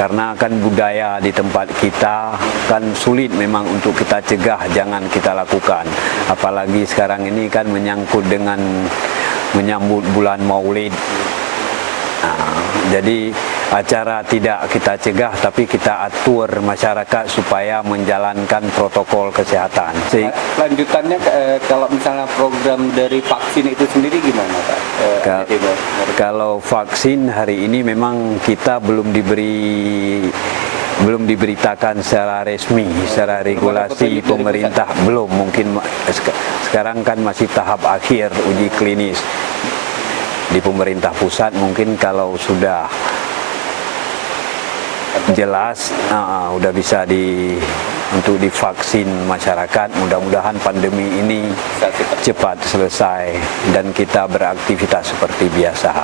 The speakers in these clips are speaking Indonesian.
Karena kan budaya di tempat kita kan sulit memang untuk kita cegah, jangan kita lakukan. Apalagi sekarang ini kan menyangkut dengan menyambut bulan Maulid. Jadi acara tidak kita cegah, tapi kita atur masyarakat supaya menjalankan protokol kesehatan. Lanjutannya kalau misalnya program dari vaksin itu sendiri gimana Pak? Kalau vaksin hari ini memang kita belum diberitakan secara resmi, secara regulasi pemerintah belum. Mungkin sekarang kan masih tahap akhir uji klinis di pemerintah pusat. Mungkin kalau sudah jelas udah bisa untuk divaksin masyarakat, mudah-mudahan pandemi ini cepat selesai dan kita beraktivitas seperti biasa.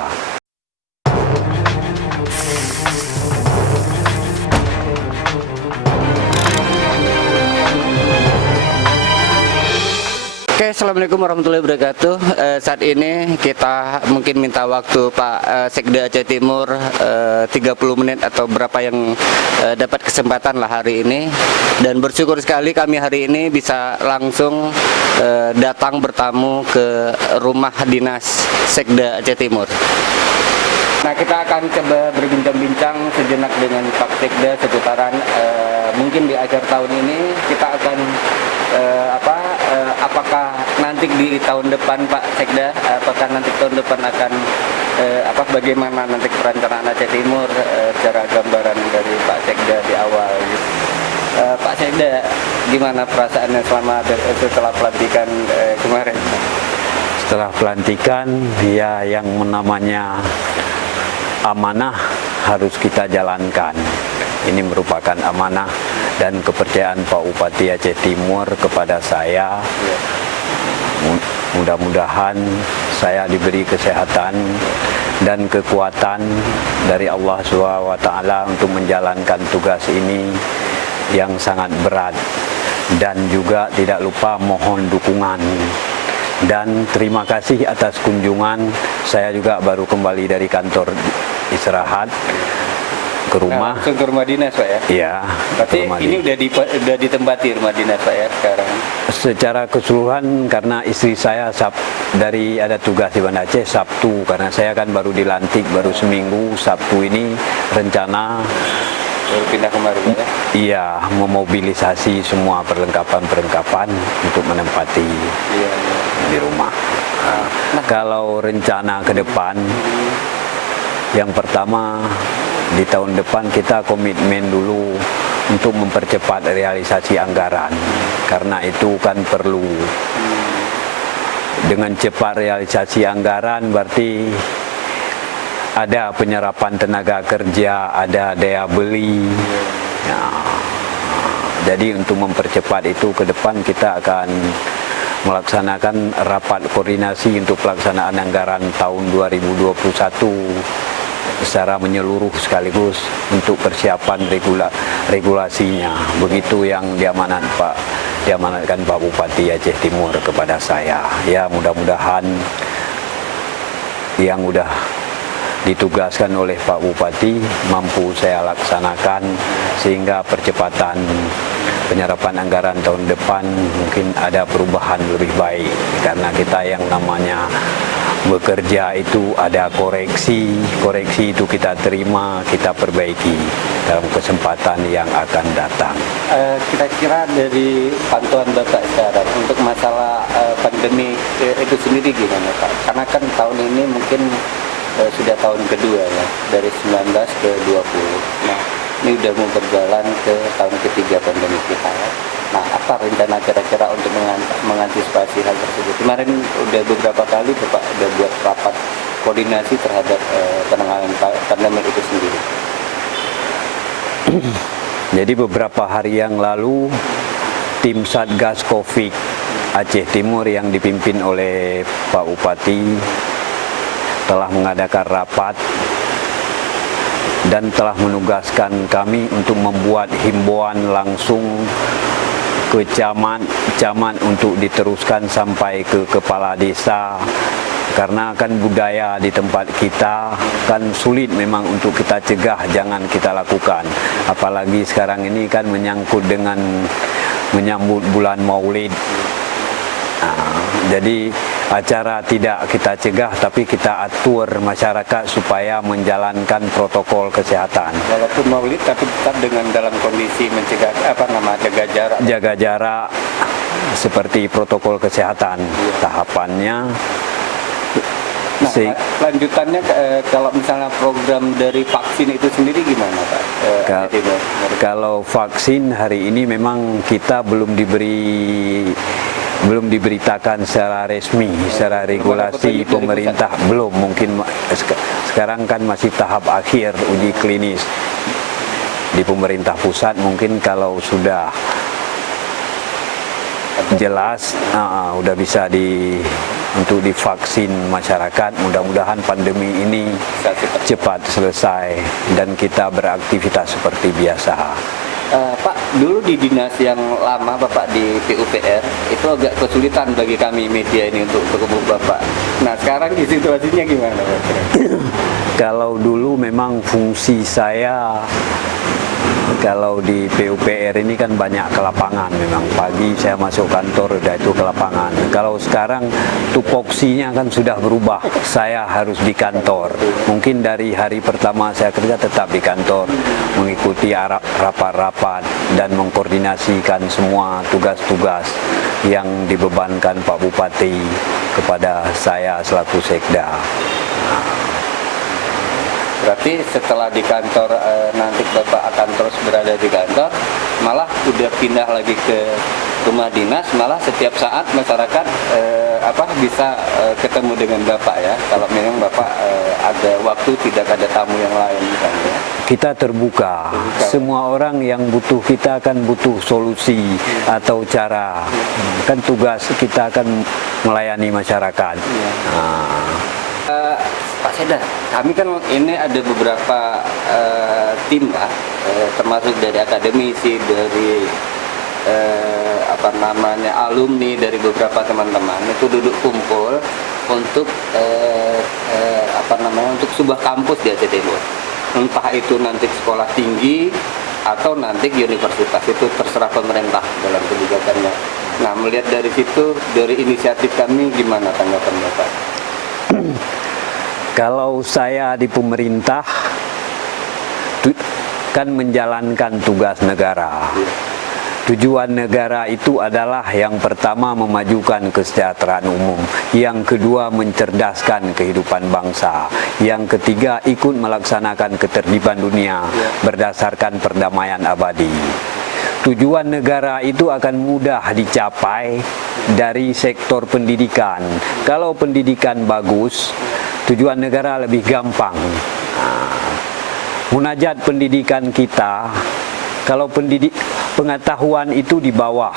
Oke, Assalamualaikum warahmatullahi wabarakatuh. Saat ini kita mungkin minta waktu Pak Sekda Aceh Timur 30 menit atau berapa yang dapat kesempatan lah hari ini. Dan bersyukur sekali kami hari ini bisa langsung datang bertamu ke rumah dinas Sekda Aceh Timur. Nah, kita akan coba berbincang-bincang sejenak dengan Pak Sekda seputaran mungkin di akhir tahun ini kita akan apakah nanti di tahun depan Pak Sekda, apakah nanti tahun depan akan bagaimana nanti perencanaan Aceh Timur secara gambaran dari Pak Sekda di awal. Pak Sekda, gimana perasaannya setelah pelantikan kemarin? Setelah pelantikan, ya yang namanya amanah harus kita jalankan. Ini merupakan amanah dan kepercayaan Pak Bupati Aceh Timur kepada saya. Mudah-mudahan saya diberi kesehatan dan kekuatan dari Allah SWT untuk menjalankan tugas ini yang sangat berat. Dan juga tidak lupa mohon dukungan. Dan terima kasih atas kunjungan. Saya juga baru kembali dari kantor istirahat ke rumah. Langsung ke rumah dinas Pak ya? Iya. Berarti ini udah ditempati rumah dinas Pak ya sekarang? Secara keseluruhan karena istri saya ada tugas di Banda Aceh Sabtu, karena saya kan baru dilantik baru seminggu. Sabtu ini rencana baru pindah kemarin ya? Iya, memobilisasi semua perlengkapan untuk menempati di rumah. Nah, kalau rencana ke depan, yang pertama di tahun depan kita komitmen dulu untuk mempercepat realisasi anggaran, karena itu kan perlu. Dengan cepat realisasi anggaran berarti ada penyerapan tenaga kerja, ada daya beli. Ya, jadi untuk mempercepat itu ke depan kita akan melaksanakan rapat koordinasi untuk pelaksanaan anggaran tahun 2021 secara menyeluruh sekaligus untuk persiapan regulasinya. Begitu yang diamanatkan Pak Bupati Aceh Timur kepada saya. Ya, mudah-mudahan yang udah ditugaskan oleh Pak Bupati mampu saya laksanakan sehingga percepatan penyerapan anggaran tahun depan mungkin ada perubahan lebih baik, karena kita yang namanya bekerja itu ada koreksi itu kita terima, kita perbaiki dalam kesempatan yang akan datang. Kira-kira dari pantauan Bapak sekarang untuk masalah pandemi itu sendiri gimana Pak? Karena kan tahun ini mungkin sudah tahun kedua ya, dari 19 ke 20. Nah, ini udah mau berjalan ke tahun ketiga pandemi kita ya. Nah, apa rencana kira-kira untuk mengantisipasi hal tersebut? Kemarin udah beberapa kali Bapak udah buat rapat koordinasi terhadap penanganan pandemi itu sendiri. Jadi beberapa hari yang lalu tim Satgas Covid Aceh Timur yang dipimpin oleh Pak Bupati telah mengadakan rapat dan telah menugaskan kami untuk membuat himbauan langsung ke camat untuk diteruskan sampai ke kepala desa karena kan budaya di tempat kita kan sulit memang untuk kita cegah, jangan kita lakukan. Apalagi sekarang ini kan menyangkut dengan menyambut bulan Maulid. Nah, jadi acara tidak kita cegah tapi kita atur masyarakat supaya menjalankan protokol kesehatan. Walaupun maulid tapi tetap dengan dalam kondisi mencegah jaga jarak. Jaga jarak seperti protokol kesehatan tahapannya. Nah, lanjutannya kalau misalnya program dari vaksin itu sendiri gimana Pak? Kalau vaksin hari ini memang kita belum diberitakan secara resmi, secara regulasi pemerintah belum. Mungkin sekarang kan masih tahap akhir uji klinis di pemerintah pusat. Mungkin kalau sudah jelas, udah bisa untuk divaksin masyarakat. Mudah-mudahan pandemi ini cepat selesai dan kita beraktivitas seperti biasa. Pak, dulu di dinas yang lama Bapak di PUPR itu agak kesulitan bagi kami media ini untuk ketemu Bapak. Nah sekarang di situasinya gimana Pak? Kalau dulu memang fungsi saya, kalau di PUPR ini kan banyak ke lapangan, memang pagi saya masuk kantor udah itu ke lapangan. Kalau sekarang tupoksinya kan sudah berubah, saya harus di kantor. Mungkin dari hari pertama saya kerja tetap di kantor, mengikuti rapat-rapat dan mengkoordinasikan semua tugas-tugas yang dibebankan Pak Bupati kepada saya selaku Sekda. Berarti setelah di kantor nanti Bapak akan terus berada di kantor, malah udah pindah lagi ke rumah dinas, malah setiap saat masyarakat bisa ketemu dengan Bapak ya. Kalau memang Bapak ada waktu tidak ada tamu yang lain misalnya. Kita terbuka. Semua orang yang butuh kita akan butuh solusi atau cara. Kan tugas kita akan melayani masyarakat. Pak Sekda, kami kan ini ada beberapa tim lah, termasuk dari akademisi, dari alumni, dari beberapa teman-teman itu duduk kumpul untuk untuk sebuah kampus di Aceh Timur. Entah itu nanti sekolah tinggi atau nanti universitas, itu terserah pemerintah dalam kebijakannya. Nah, melihat dari situ, dari inisiatif kami, gimana tanggapan Bapak? Kalau saya di pemerintah kan menjalankan tugas negara. Tujuan negara itu adalah yang pertama memajukan kesejahteraan umum, yang kedua mencerdaskan kehidupan bangsa, yang ketiga ikut melaksanakan ketertiban dunia berdasarkan perdamaian abadi. Tujuan negara itu akan mudah dicapai dari sektor pendidikan. Kalau pendidikan bagus, tujuan negara lebih gampang. Munajat pendidikan kita, kalau pengetahuan itu di bawah,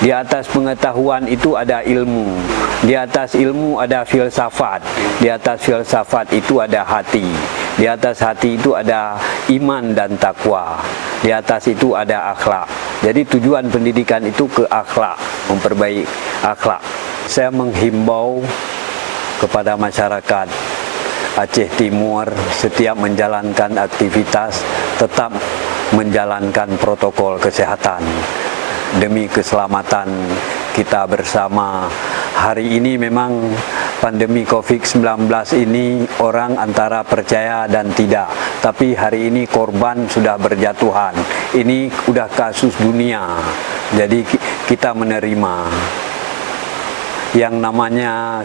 di atas pengetahuan itu ada ilmu, di atas ilmu ada filsafat, di atas filsafat itu ada hati, di atas hati itu ada iman dan takwa, di atas itu ada akhlak. Jadi tujuan pendidikan itu ke akhlak, memperbaiki akhlak. Saya menghimbau kepada masyarakat Aceh Timur setiap menjalankan aktivitas tetap menjalankan protokol kesehatan demi keselamatan kita bersama. Hari ini memang pandemi COVID-19 ini orang antara percaya dan tidak, tapi hari ini korban sudah berjatuhan. Ini udah kasus dunia, jadi kita menerima. Yang namanya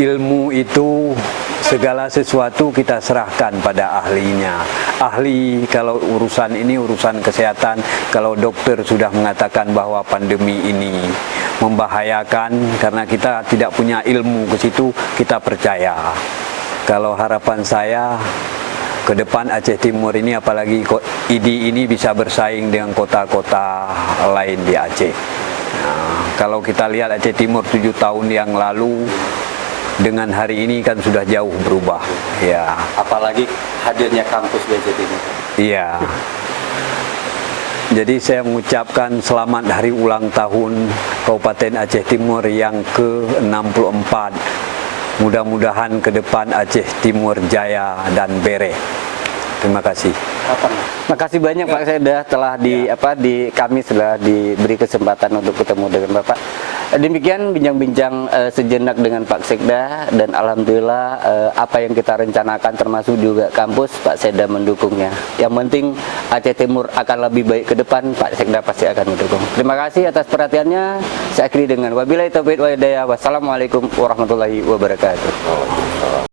ilmu itu segala sesuatu kita serahkan pada ahlinya. Ahli kalau urusan ini urusan kesehatan, kalau dokter sudah mengatakan bahwa pandemi ini membahayakan karena kita tidak punya ilmu ke situ, kita percaya. Kalau harapan saya ke depan Aceh Timur ini, apalagi IDI ini bisa bersaing dengan kota-kota lain di Aceh. Nah, kalau kita lihat Aceh Timur 7 tahun yang lalu dengan hari ini kan sudah jauh berubah, ya. Apalagi hadirnya kampus di Aceh Timur. Iya. Jadi saya mengucapkan selamat hari ulang tahun Kabupaten Aceh Timur yang ke-64 mudah-mudahan ke depan Aceh Timur jaya dan bere. Terima kasih. Makasih banyak Pak Sekda telah di kami sudah diberi kesempatan untuk ketemu dengan Bapak. Demikian bincang-bincang sejenak dengan Pak Sekda, dan alhamdulillah apa yang kita rencanakan termasuk juga kampus Pak Sekda mendukungnya. Yang penting Aceh Timur akan lebih baik ke depan, Pak Sekda pasti akan mendukung. Terima kasih atas perhatiannya. Saya akhiri dengan wabillahi taufiq wal hidayah. Wassalamualaikum warahmatullahi wabarakatuh.